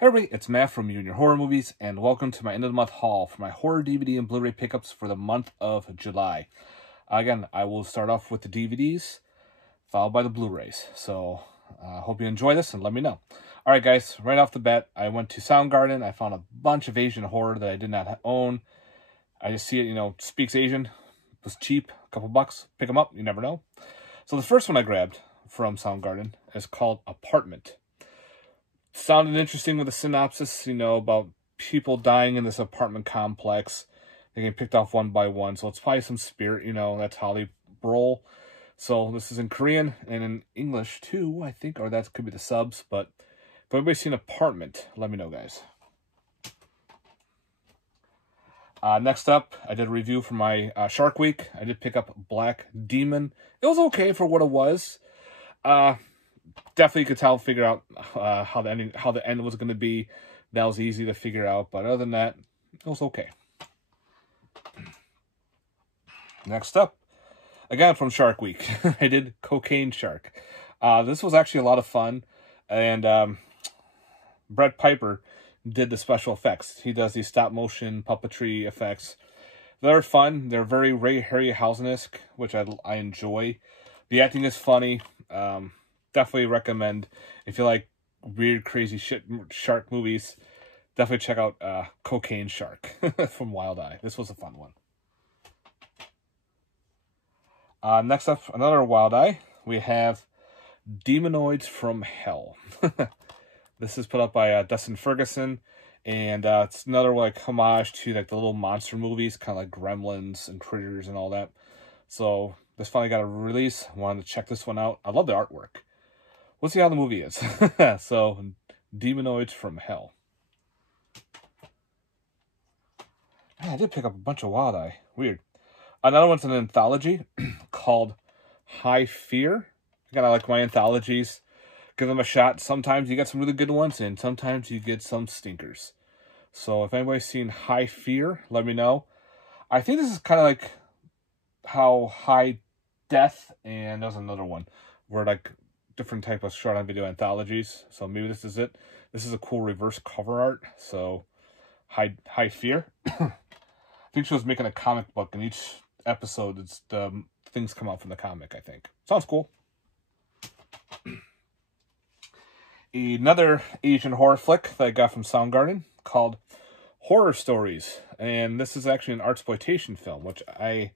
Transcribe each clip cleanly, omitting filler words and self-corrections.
Hey everybody, it's Matt from You and Your Horror Movies, and welcome to my end of the month haul for my horror DVD and Blu-ray pickups for the month of July. Again, I will start off with the DVDs, followed by the Blu-rays. So, I hope you enjoy this and let me know. Alright guys, right off the bat, I went to Soundgarden. I found a bunch of Asian horror that I did not own. I just see it, speaks Asian. It was cheap, a couple bucks. Pick them up, you never know. So the first one I grabbed from Soundgarden is called Apartment. Sounded interesting with a synopsis, about people dying in this apartment complex. They get picked off one by one, so it's probably some spirit, that's how they roll. So this is in Korean and in English too, I think, or that could be the subs. But if everybody's seen Apartment, let me know, guys. Next up, I did a review for my Shark Week. I did pick up Black Demon. It was okay for what it was. Definitely could figure out how the end was going to be. That was easy to figure out, but other than that, it was okay. Next up, again from Shark Week, I did Cocaine Shark. This was actually a lot of fun, and Brett Piper did the special effects. He does these stop motion puppetry effects. They're fun. They're very Ray Harryhausen-esque, which I enjoy. The acting is funny. Definitely recommend, if you like weird, crazy shit shark movies, definitely check out Cocaine Shark from Wild Eye. This was a fun one. Next up, another Wild Eye. We have Demonoids from Hell. This is put up by Dustin Ferguson, and it's another homage to the little monster movies, kind of like Gremlins and Critters and all that. So this finally got a release. Wanted to check this one out. I love the artwork. Let's see how the movie is. So, Demonoids from Hell. Man, I did pick up a bunch of Wild Eye. Weird. Another one's an anthology called High Fear. Again, I like my anthologies. Give them a shot. Sometimes you get some really good ones, and sometimes you get some stinkers. So, if anybody's seen High Fear, let me know. I think this is kind of like how High Death, and there's another one where different type of short on video anthologies. So maybe this is it. This is a cool reverse cover art. So High Fear. I think she was making a comic book, and each episode it's the things come out from the comic, I think. Sounds cool. Another Asian horror flick that I got from Soundgarden called Horror Stories. And this is actually an artsploitation film, which I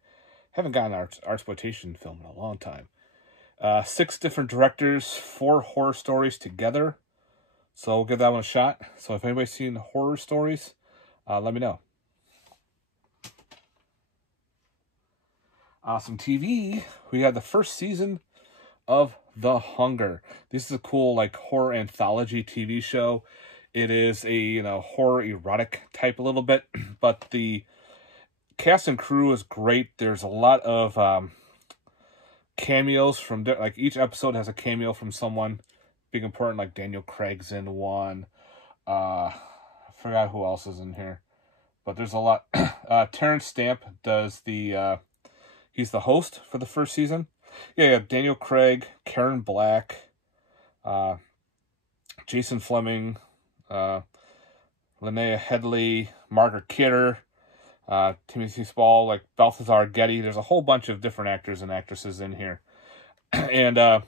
haven't gotten an artsploitation film in a long time. 6 different directors, 4 horror stories together. So we'll give that one a shot. So if anybody's seen Horror Stories, let me know. Awesome TV. We had the first season of The Hunger. This is a cool horror anthology TV show. It is a horror erotic type a little bit, but the cast and crew is great. There's a lot of cameos from each episode has a cameo from someone big important, like Daniel Craig's in one. I forgot who else is in here, but there's a lot. Terrence Stamp does the he's the host for the first season. Yeah, Daniel Craig, Karen Black, Jason Fleming, Linnea Headley, Margaret Kidder, Timothy Spall, Balthazar Getty. There's a whole bunch of different actors and actresses in here. And what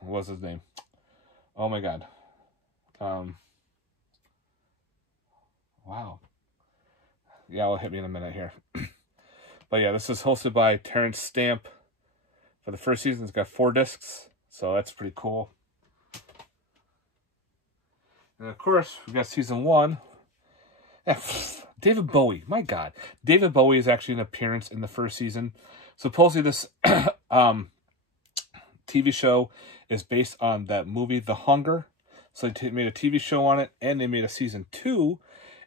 was his name? Oh my god. Wow. Yeah, it'll hit me in a minute here. But yeah, this is hosted by Terrence Stamp. For the first season, it's got 4 discs, so that's pretty cool. And of course, we got season 1. David Bowie, my god. David Bowie is actually an appearance in the first season. Supposedly this TV show is based on that movie, The Hunger. So they made a TV show on it, and they made a season 2.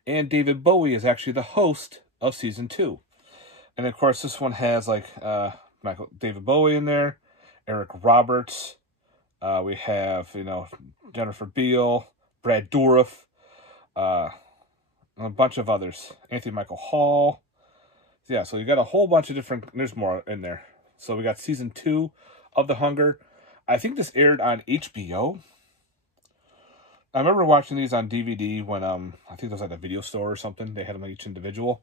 And David Bowie is actually the host of season 2. And of course, this one has David Bowie in there, Eric Roberts. We have, Jennifer Beal, Brad Dourif, and a bunch of others. Anthony Michael Hall. Yeah, so you got a whole bunch of different, there's more in there. So we got season 2 of The Hunger. I think this aired on HBO. I remember watching these on DVD when I think it was at a video store or something. They had them each individual.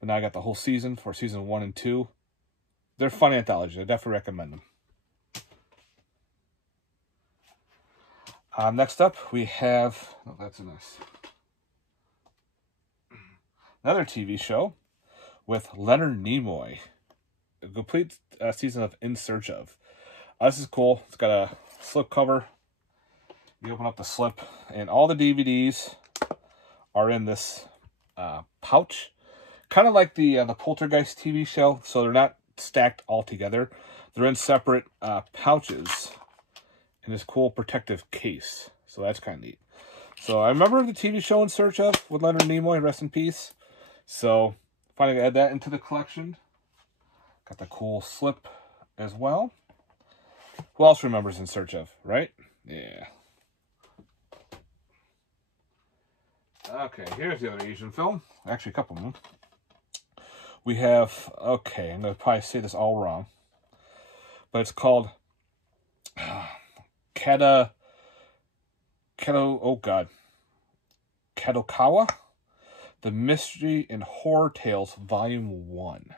But now I got the whole season for season 1 and 2. They're fun anthologies. I definitely recommend them. Next up, we have... Oh, that's a nice... Another TV show with Leonard Nimoy. A complete season of In Search Of. This is cool. It's got a slip cover. You open up the slip, and all the DVDs are in this pouch. Kind of like the Poltergeist TV show, so they're not stacked all together. They're in separate pouches in this cool protective case. So that's kind of neat. So I remember the TV show In Search Of with Leonard Nimoy, rest in peace. So finally add that into the collection. Got the cool slip as well. Who else remembers In Search Of, right? Yeah. Okay, here's the other Asian film. Actually, a couple of them. We have, okay, I'm going to probably say this all wrong. But it's called Ketokawa, The Mystery and Horror Tales, Volume 1.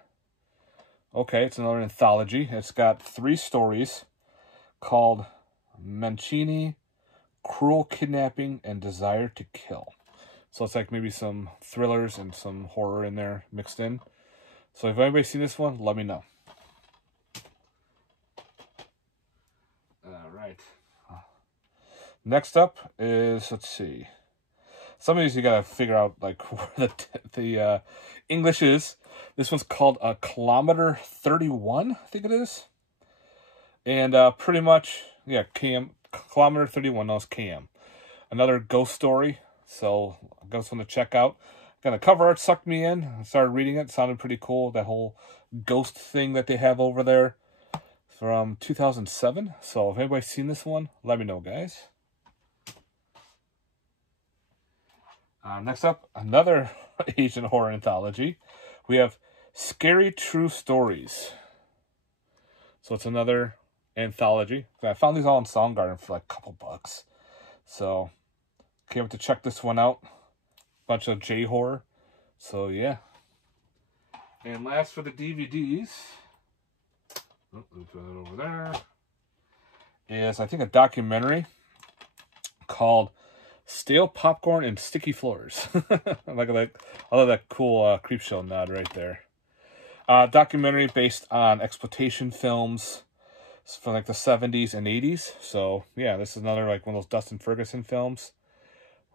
Okay, it's another anthology. It's got 3 stories called Mancini, Cruel Kidnapping, and Desire to Kill. So it's like maybe some thrillers and some horror in there mixed in. So if anybody's seen this one, let me know. All right. Next up is, let's see. Some of these you gotta figure out like where the English is. This one's called Kilometer 31, I think it is. And pretty much, yeah, Kilometer 31, no, it's KM. Another ghost story. So I got this one to check out. Again, the cover art sucked me in. I started reading it. It sounded pretty cool. That whole ghost thing that they have over there from 2007. So if anybody's seen this one, let me know, guys. Next up, another Asian horror anthology. We have Scary True Stories. So it's another anthology. I found these all in Soundgarden for like a couple bucks. So came to check this one out. Bunch of J-horror. So yeah. And last for the DVDs. Oh, let me put that over there. Is I think a documentary called Stale Popcorn and Sticky Floors. I love that cool Creepshow nod right there. Documentary based on exploitation films from like the 70s and 80s. So yeah, this is another like one of those Dustin Ferguson films.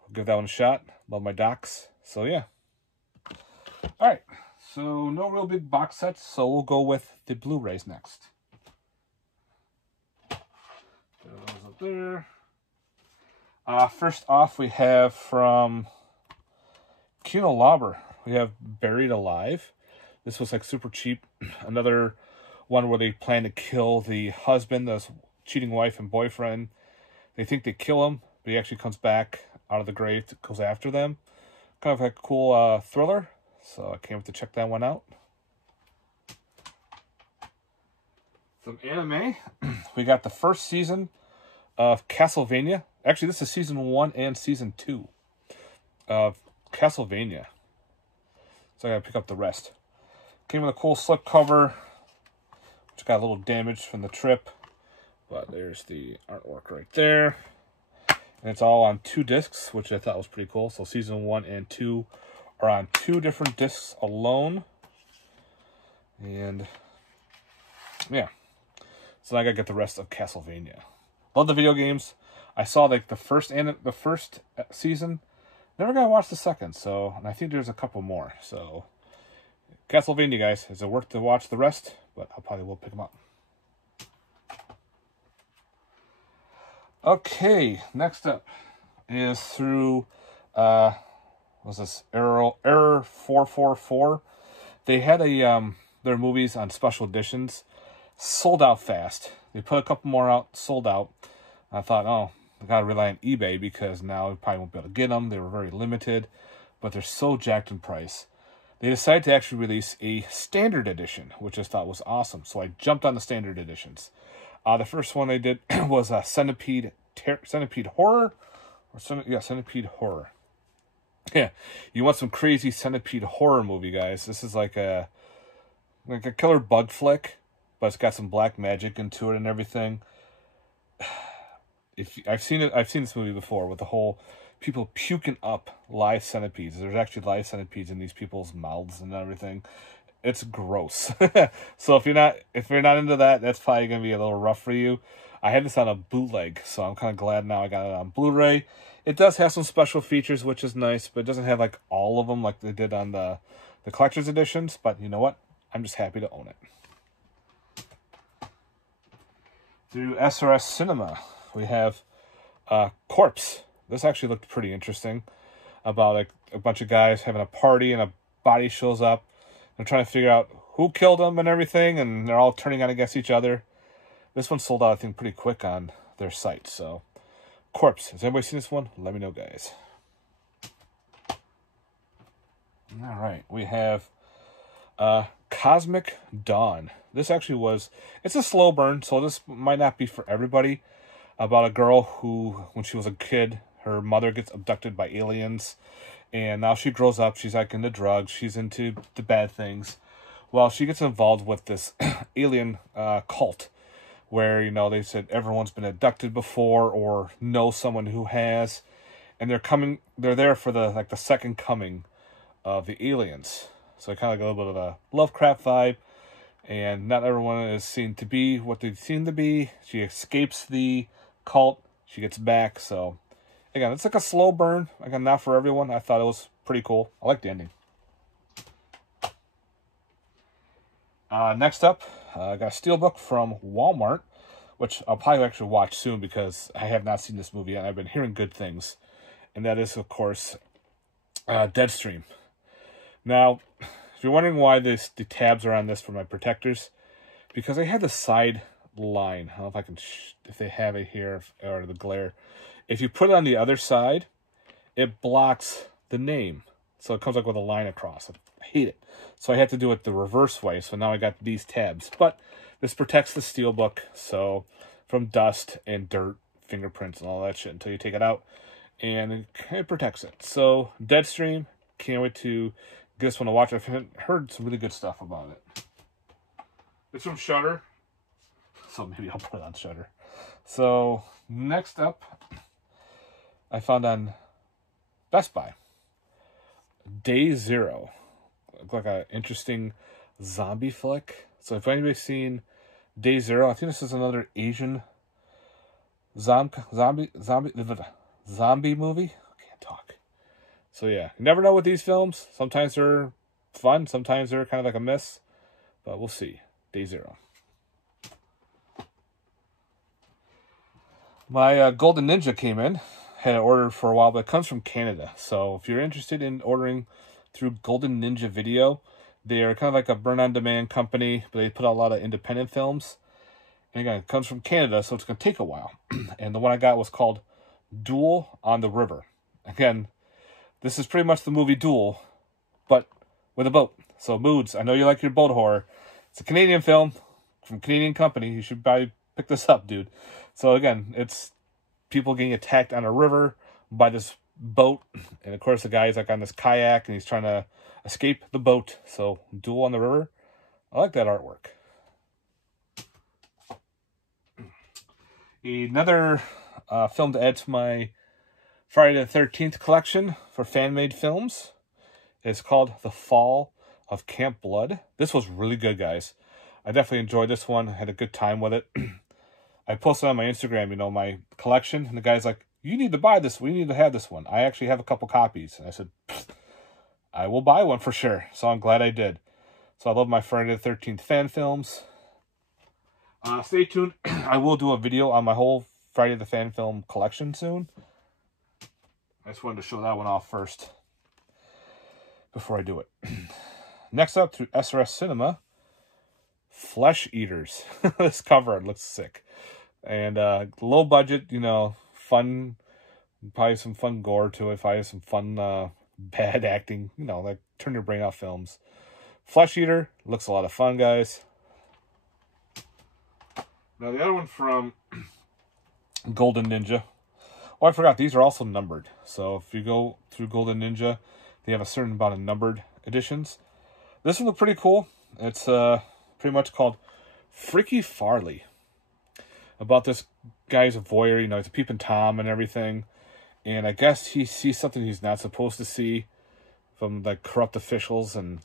I'll give that one a shot. Love my docs. So yeah. Alright. So no real big box sets, so we'll go with the Blu-rays next. Throw those up there. First off, we have from Kino Lorber, we have Buried Alive. This was like super cheap. Another one where they plan to kill the husband, the cheating wife and boyfriend. They think they kill him, but he actually comes back out of the grave, goes after them. Kind of like a cool thriller. So I came to check that one out. Some anime. We got the first season of Castlevania. Actually, this is season 1 and season 2 of Castlevania. So I gotta pick up the rest. Came with a cool slipcover, which got a little damage from the trip. But there's the artwork right there. And it's all on 2 discs, which I thought was pretty cool. So season 1 and 2 are on 2 different discs alone. And yeah. So now I gotta get the rest of Castlevania. Love the video games. I saw like the first season. Never got to watch the second, so and I think there's a couple more. So Castlevania, guys, is it worth to watch the rest? But I probably will pick them up. Okay, next up is through what's this? Error 444. They had their movies on special editions, sold out fast. They put a couple more out, sold out. I thought, oh, I gotta rely on eBay because now I probably won't be able to get them. They were very limited, but they're so jacked in price. They decided to actually release a standard edition, which I thought was awesome. So I jumped on the standard editions. The first one they did was Centipede Horror, Or yeah, Centipede horror. Yeah, you want some crazy Centipede horror movie, guys? This is like a killer bug flick, but it's got some black magic into it and everything. I've seen this movie before with the whole people puking up live centipedes. There's actually live centipedes in these people's mouths and everything. It's gross. So if you're not into that, that's probably gonna be a little rough for you. I had this on a bootleg, so I'm kind of glad now I got it on Blu-ray. It does have some special features, which is nice, but it doesn't have like all of them like they did on the collector's editions. But you know what? I'm just happy to own it. Through SRS Cinema, we have Corpse. This actually looked pretty interesting. About like a bunch of guys having a party and a body shows up. They're trying to figure out who killed them and everything, and they're all turning on against each other. This one sold out, I think, pretty quick on their site. So, Corpse. Has anybody seen this one? Let me know, guys. All right. We have Cosmic Dawn. This actually it's a slow burn, so this might not be for everybody. About a girl who, when she was a kid, her mother gets abducted by aliens. And now she grows up. She's like into drugs. She's into the bad things. Well, she gets involved with this alien cult. Where, you know, they said everyone's been abducted before or know someone who has. And they're there for the second coming of the aliens. So kind of like a little bit of a Lovecraft vibe. And not everyone is seen to be what they seem to be. She escapes the cult. She gets back. So, again, it's like a slow burn. Again, not for everyone. I thought it was pretty cool. I like the ending. Next up, I got a steelbook from Walmart, which I'll probably actually watch soon because I have not seen this movie yet. I've been hearing good things. And that is, of course, Deadstream. Now, if you're wondering why the tabs are on this for my protectors, because I had the side line. I don't know if I can, if they have it here, or the glare. If you put it on the other side, it blocks the name. So it comes like with a line across. I hate it. So I had to do it the reverse way. So now I got these tabs. But this protects the steelbook, so from dust and dirt, fingerprints, and all that shit until you take it out. And it protects it. So Deadstream, can't wait to get this one to watch. I've heard some really good stuff about it. It's from Shudder, so maybe I'll put it on Shudder. So next up, I found on Best Buy, Day Zero. Looked like an interesting zombie flick. So if anybody's seen Day Zero, I think this is another Asian zombie movie. I can't talk. So yeah, you never know with these films. Sometimes they're fun, sometimes they're kind of like a miss, but we'll see. Day Zero. My Golden Ninja came in. Had it ordered for a while, but it comes from Canada. So if you're interested in ordering through Golden Ninja Video, they are kind of like a burn-on-demand company, but they put out a lot of independent films. And again, it comes from Canada, so it's going to take a while. And the one I got was called Duel on the River. Again, this is pretty much the movie Duel, but with a boat. So Moods, I know you like your boat horror. It's a Canadian film from a Canadian company. You should probably pick this up, dude. So again, it's people getting attacked on a river by this boat. And of course, the guy is like on this kayak and he's trying to escape the boat. So Duel on the River. I like that artwork. Another film to add to my Friday the 13th collection for fan-made films is called The Fall of Camp Blood. This was really good, guys. I definitely enjoyed this one. I had a good time with it. I posted on my Instagram, you know, my collection, and the guy's like, you need to buy this. We need to have this one. I actually have a couple copies. And I said, I will buy one for sure. So I'm glad I did. So I love my Friday the 13th fan films. Stay tuned. I will do a video on my whole Friday the fan film collection soon. I just wanted to show that one off first before I do it. Next up, through SRS Cinema, Flesh Eaters. This cover art looks sick. And low budget, you know, fun, probably some fun gore to it, probably some fun bad acting, you know, like turn your brain off films. Flesh Eater looks a lot of fun, guys. Now the other one from Golden Ninja Oh, I forgot. These are also numbered. So if you go through Golden Ninja, they have a certain amount of numbered editions. This one looked pretty cool. It's pretty much called Freaky Farley. About this guy's a voyeur, you know, he's a peeping Tom and everything. And I guess he sees something he's not supposed to see from like corrupt officials, and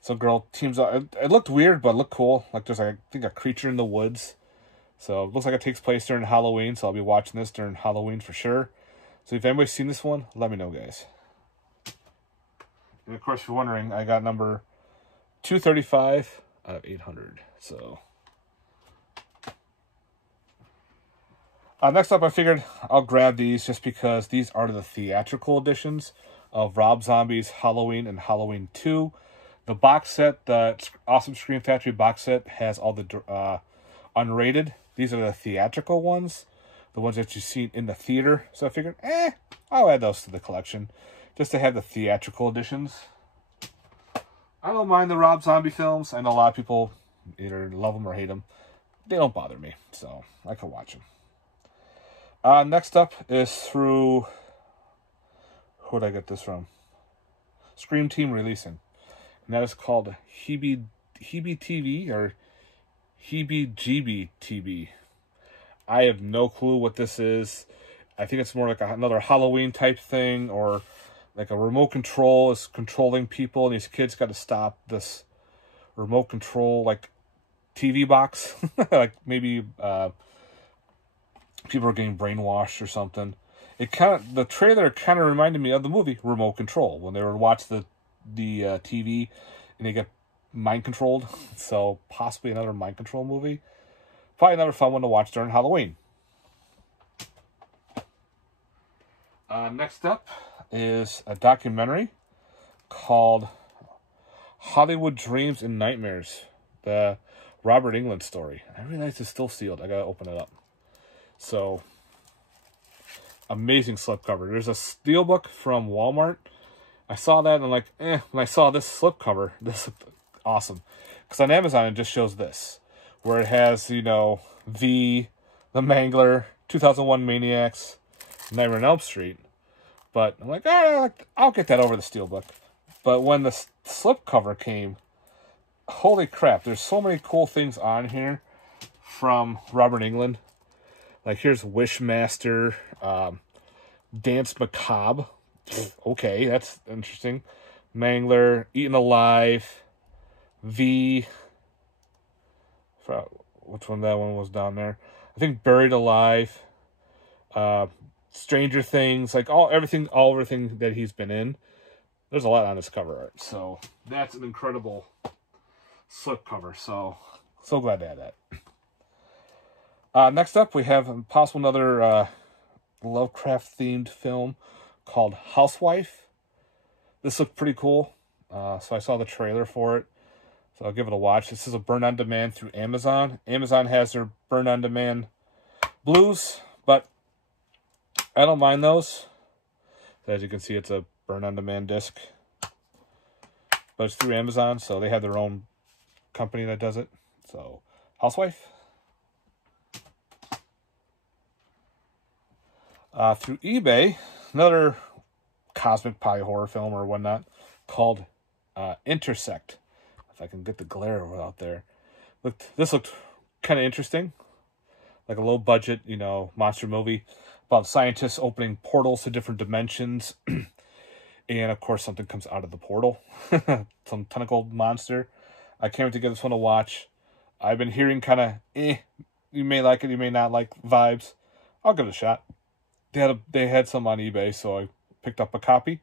some girl teams up. It looked weird, but it looked cool. Like there's, I think, a creature in the woods. So it looks like it takes place during Halloween, so I'll be watching this during Halloween for sure. So if anybody's seen this one, let me know, guys. And of course, if you're wondering, I got number 235 out of 800. So next up, I figured I'll grab these just because these are the theatrical editions of Rob Zombie's Halloween and Halloween 2. The box set, the Awesome Scream Factory box set, has all the unrated. These are the theatrical ones, the ones that you've seen in the theater. So I figured, I'll add those to the collection just to have the theatrical editions. I don't mind the Rob Zombie films. I know a lot of people either love them or hate them. They don't bother me, so I can watch them. Next up is through, who did I get this from? Scream Team Releasing. And that is called Hebe TV or Hebe TV. I have no clue what this is. I think it's more like another Halloween type thing, or like a remote control is controlling people, and these kids got to stop this remote control like TV box. Like maybe people are getting brainwashed or something. The trailer kind of reminded me of the movie Remote Control, when they would watch the TV and they get mind controlled. So possibly another mind control movie. Probably another fun one to watch during Halloween. Next up is a documentary called Hollywood Dreams and Nightmares, the Robert Englund story. I realize it's still sealed. I gotta open it up. So, amazing slipcover. There's a steelbook from Walmart. I saw that and I'm like, when I saw this slipcover, this is awesome. Because on Amazon, it just shows this, where it has, you know, V, The Mangler, 2001 Maniacs, Nightmare on Elm Street. But I'm like, I'll get that over the steelbook. But when the slipcover came, holy crap, there's so many cool things on here from Robert Englund. Like, here's Wishmaster, Dance Macabre. Okay, that's interesting. Mangler, Eaten Alive, V. Which one that one was down there? I think Buried Alive, Stranger Things, like everything that he's been in. There's a lot on this cover art, so that's an incredible slipcover. So glad to add that. Next up, we have possible another Lovecraft-themed film called Housewife. This looked pretty cool, so I saw the trailer for it. So I'll give it a watch. This is a burn-on-demand through Amazon. Amazon has their burn-on-demand blues, but I don't mind those. As you can see, it's a burn-on-demand disc. But it's through Amazon, so they have their own company that does it. So, Housewife. Through eBay, another cosmic pie horror film or whatnot called Intersect. If I can get the glare out there. This looked kind of interesting. Like a low-budget, you know, monster movie about scientists opening portals to different dimensions. And, of course, something comes out of the portal. Some tentacled monster. I can't wait to give this one a watch. I've been hearing kind of, you may like it, you may not like vibes. I'll give it a shot. They had some on eBay, so I picked up a copy.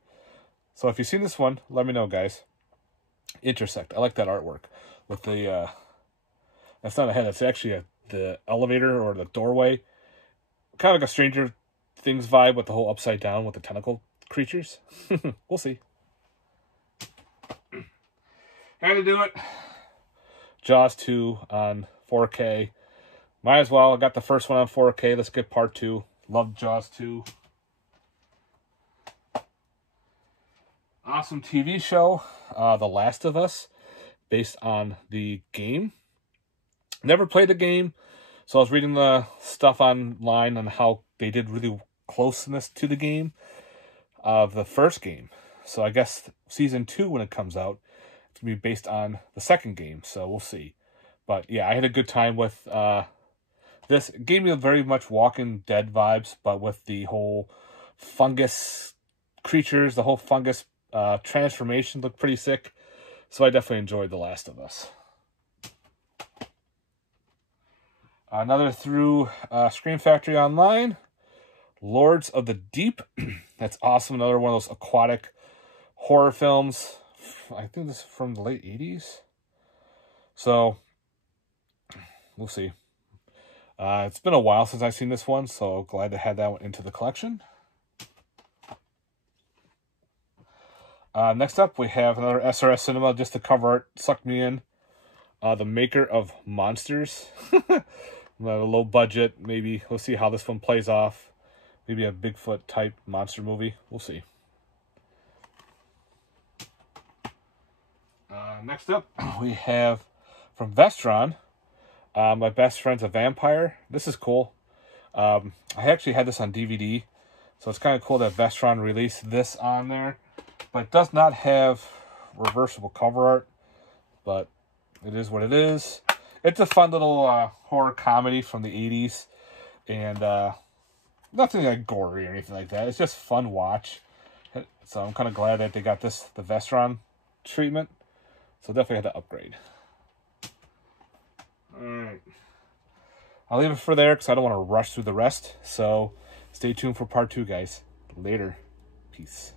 So if you've seen this one, let me know, guys. Intersect. I like that artwork. With the, that's not a head, it's actually the elevator or the doorway. Kind of like a Stranger Things vibe with the whole upside down with the tentacle creatures. We'll see. Had to do it. Jaws 2 on 4K. Might as well. I got the first one on 4K. Let's get part 2. Love Jaws 2. Awesome TV show. The Last of Us. Based on the game. Never played the game. So I was reading the stuff online on how they did really closeness to the game of the first game. So I guess season 2, when it comes out, it's going to be based on the second game. So we'll see. But yeah, I had a good time with this. It gave me very much Walking Dead vibes, but with the whole fungus creatures, the whole fungus transformation looked pretty sick. So I definitely enjoyed The Last of Us. Another through Scream Factory Online, Lords of the Deep. That's awesome. Another one of those aquatic horror films. I think this is from the late 80s. So, we'll see. It's been a while since I've seen this one, so glad to have that one into the collection. Next up, we have another SRS Cinema, just the cover art sucked me in. The maker of Monsters. A low budget, maybe. We'll see how this one plays off. Maybe a Bigfoot type monster movie. We'll see. Next up, we have from Vestron, My Best Friend's a Vampire. This is cool. I actually had this on DVD, so it's kind of cool that Vestron released this on there. But it does not have reversible cover art, but it is what it is. It's a fun little horror comedy from the 80s, and nothing like gory or anything like that. It's just fun watch. So I'm kind of glad that they got the Vestron treatment. So definitely had to upgrade. Alright. I'll leave it for there because I don't want to rush through the rest. So stay tuned for part 2, guys. Later. Peace.